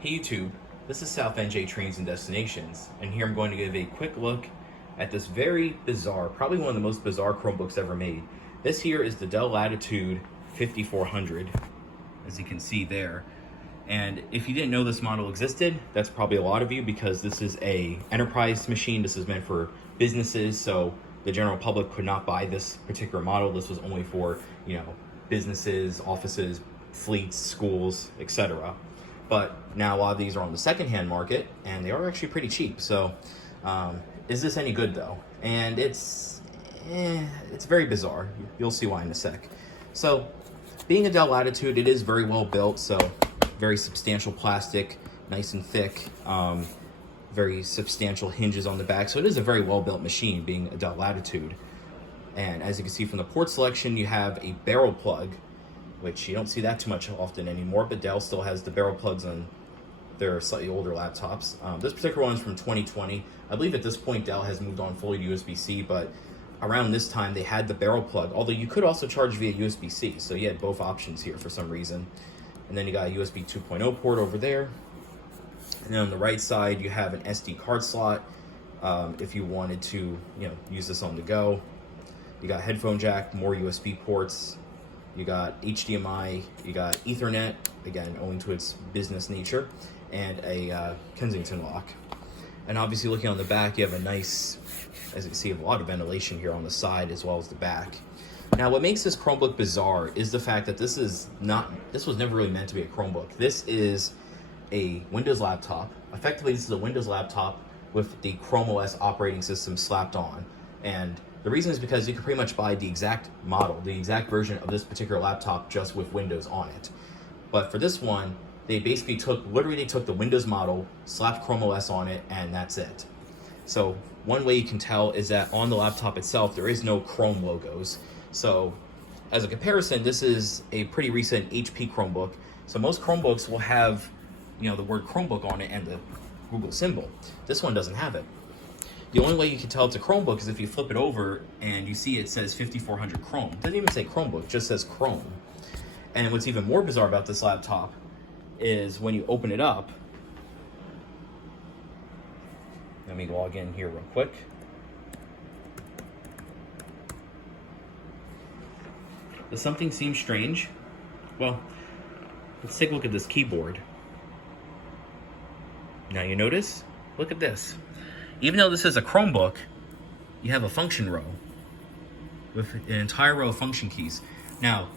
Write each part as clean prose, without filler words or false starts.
Hey YouTube, this is South NJ Trains and Destinations, and here I'm going to give a quick look at this very bizarre, probably one of the most bizarre Chromebooks ever made. This here is the Dell Latitude 5400, as you can see there. And if you didn't know this model existed, that's probably a lot of you, because this is a enterprise machine. This is meant for businesses, so the general public could not buy this particular model. This was only for, businesses, offices, fleets, schools, etc. But now a lot of these are on the secondhand market, and they are actually pretty cheap. So is this any good though? And it's very bizarre. You'll see why in a sec. So being a Dell Latitude, it is very well built. So very substantial plastic, nice and thick, very substantial hinges on the back. So it is a very well built machine, being a Dell Latitude. And as you can see from the port selection, you have a barrel plug, which you don't see that too much often anymore, but Dell still has the barrel plugs on their slightly older laptops. This particular one is from 2020. I believe at this point Dell has moved on fully to USB-C, but around this time they had the barrel plug, although you could also charge via USB-C, so you had both options here for some reason. And then you got a USB 2.0 port over there. And then on the right side, you have an SD card slot if you wanted to use this on the go. You got headphone jack, more USB ports. You got HDMI, you got Ethernet, again, owing to its business nature, and a Kensington lock. And obviously looking on the back, you have a nice, as you can see, a lot of ventilation here on the side as well as the back. Now, what makes this Chromebook bizarre is the fact that this was never really meant to be a Chromebook. This is a Windows laptop. Effectively, this is a Windows laptop with the Chrome OS operating system slapped on. And the reason is because you can pretty much buy the exact model, the exact version of this particular laptop just with Windows on it. But for this one, they basically literally took the Windows model, slapped Chrome OS on it, and that's it. So one way you can tell is that on the laptop itself, there is no Chrome logos. So as a comparison, this is a pretty recent HP Chromebook. So most Chromebooks will have, the word Chromebook on it and the Google symbol. This one doesn't have it. The only way you can tell it's a Chromebook is if you flip it over and you see it says 5400 Chrome. It doesn't even say Chromebook, it just says Chrome. And what's even more bizarre about this laptop is when you open it up. Let me log in here real quick. Does something seem strange? Well, let's take a look at this keyboard. Now you notice, look at this. Even though this is a Chromebook, you have a function row with an entire row of function keys. Now,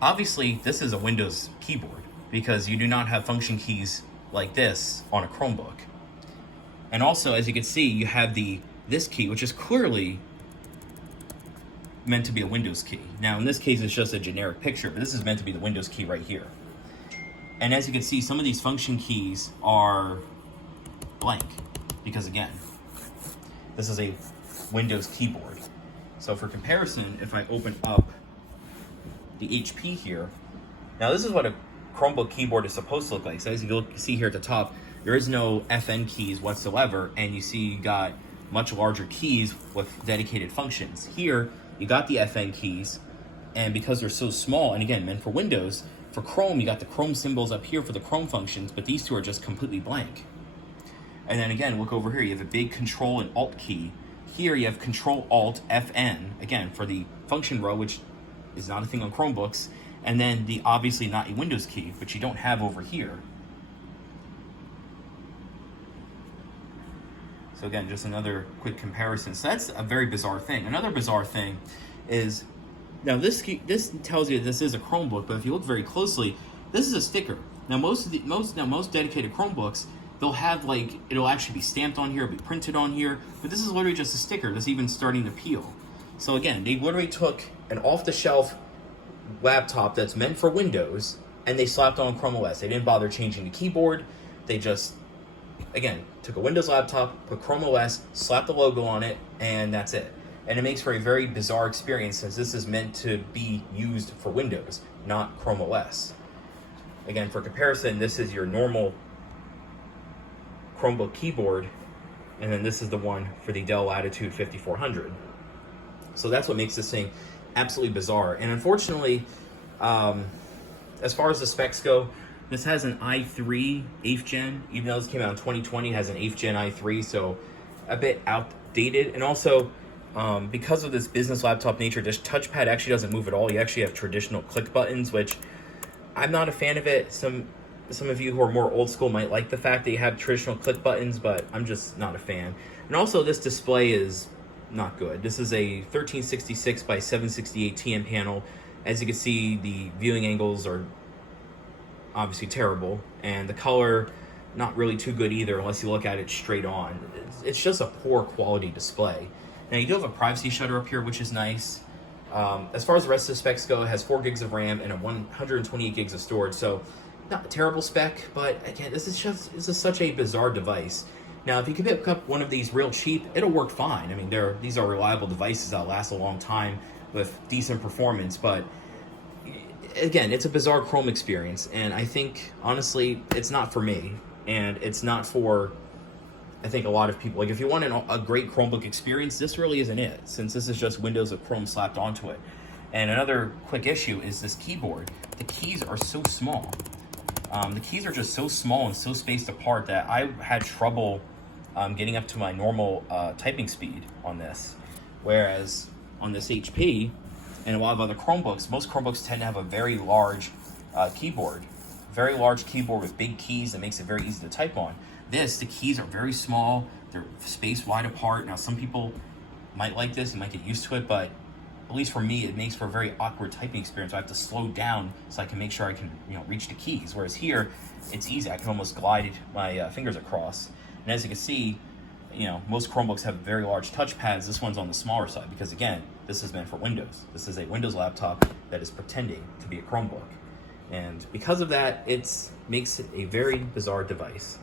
obviously, this is a Windows keyboard because you do not have function keys like this on a Chromebook. And also, as you can see, you have this key, which is clearly meant to be a Windows key. Now, in this case, it's just a generic picture, but this is meant to be the Windows key right here. And as you can see, some of these function keys are blank because, again, this is a Windows keyboard. So for comparison, if I open up the HP here, now this is what a Chromebook keyboard is supposed to look like. So as you see here at the top, there is no FN keys whatsoever, and you see you got much larger keys with dedicated functions. Here, you got the FN keys, and because they're so small, and again, meant for Windows, for Chrome, you got the Chrome symbols up here for the Chrome functions, but these two are just completely blank. And then again, look over here, you have a big Control and Alt key. Here you have Control Alt FN, again, for the function row, which is not a thing on Chromebooks, and then the obviously not a Windows key, which you don't have over here. So again, just another quick comparison. So that's a very bizarre thing. Another bizarre thing is, now this tells you this is a Chromebook, but if you look very closely, this is a sticker. Now most dedicated Chromebooks, they'll have it'll actually be stamped on here, be printed on here, but this is literally just a sticker that's even starting to peel. So again, they literally took an off-the-shelf laptop that's meant for Windows, and they slapped on Chrome OS. They didn't bother changing the keyboard. They just, again, took a Windows laptop, put Chrome OS, slapped the logo on it, and that's it. And it makes for a very bizarre experience since this is meant to be used for Windows, not Chrome OS. Again, for comparison, this is your normal Chromebook keyboard, and then this is the one for the Dell Latitude 5400. So that's what makes this thing absolutely bizarre. And unfortunately, as far as the specs go, This has an i3 8th gen, even though this came out in 2020, it has an 8th gen i3, so a bit outdated. And also, because of this business laptop nature, this touchpad actually doesn't move at all. You actually have traditional click buttons, which I'm not a fan of it. Some of you who are more old school might like the fact that you have traditional click buttons, but I'm just not a fan. And also, this display is not good. This is a 1366 by 768 TN panel. As you can see, the viewing angles are obviously terrible, and the color not really too good either unless you look at it straight on. It's just a poor quality display. Now you do have a privacy shutter up here, which is nice. As far as the rest of the specs go, it has 4 gigs of RAM and a 128 gigs of storage, so not a terrible spec, but again, this is such a bizarre device. Now, if you can pick up one of these real cheap, it'll work fine. I mean, these are reliable devices that last a long time with decent performance, but again, it's a bizarre Chrome experience, and I think, honestly, it's not for me, and it's not for, I think, a lot of people. Like, if you want a great Chromebook experience, this really isn't it, since this is just Windows with Chrome slapped onto it. And another quick issue is this keyboard. The keys are so small. The keys are just so small and so spaced apart that I had trouble getting up to my normal typing speed on this. Whereas on this HP and a lot of other Chromebooks, most Chromebooks tend to have a very large keyboard. Very large keyboard with big keys that makes it very easy to type on. The keys are very small, they're spaced wide apart. Now, some people might like this and might get used to it, but at least for me, it makes for a very awkward typing experience. I have to slow down so I can make sure I can, reach the keys. Whereas here, it's easy. I can almost glide my fingers across. And as you can see, most Chromebooks have very large touchpads. This one's on the smaller side because, again, this is meant for Windows. This is a Windows laptop that is pretending to be a Chromebook. And because of that, it makes it a very bizarre device.